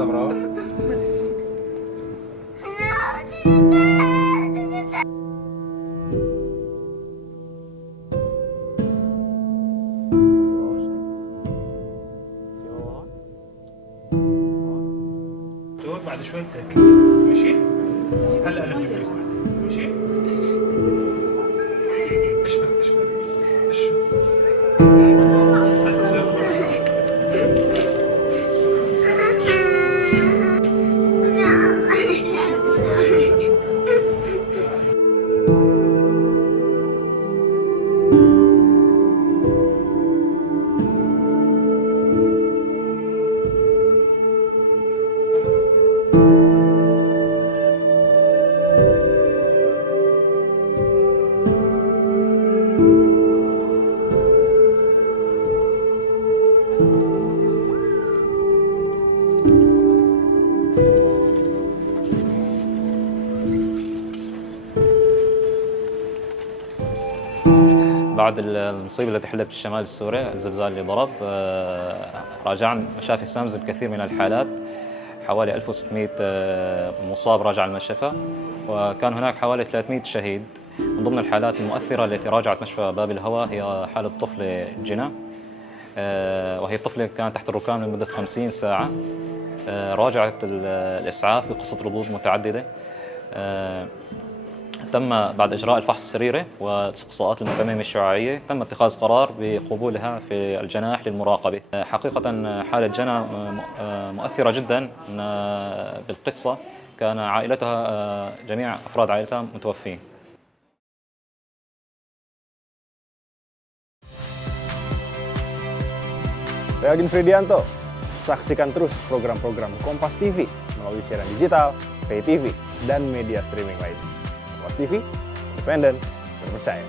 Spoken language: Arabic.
يلا برو. دور بعد شوي تاكل ماشي؟ هلا انا بجيب لك واحدة ماشي؟ اشبك اشبك اشبك هلا تصير بعد المصيبة التي حلت بالشمال السوري، الزلزال اللي ضرب، راجعنا مشافي سامز الكثير من الحالات، حوالي 1600 مصاب راجع المشفى، وكان هناك حوالي 300 شهيد. من ضمن الحالات المؤثرة التي راجعت مشفى باب الهوى هي حالة طفلة جنى، وهي الطفلة كانت تحت الركام لمدة 50 ساعة. راجعت الإسعاف بقصة ردود متعددة. تم بعد إجراء الفحص السريري والاستقصاءات المتممة الشعاعية تم اتخاذ قرار بقبولها في الجناح للمراقبة. حقيقة حالة جنى مؤثرة جدا بالقصة، كان عائلتها جميع أفراد عائلتها متوفين. Saya Odin Fridianto, saksikan terus program-program Kompas TV melalui siaran digital, pay TV, dan media streaming lain. Kompas TV, independen, terpercaya.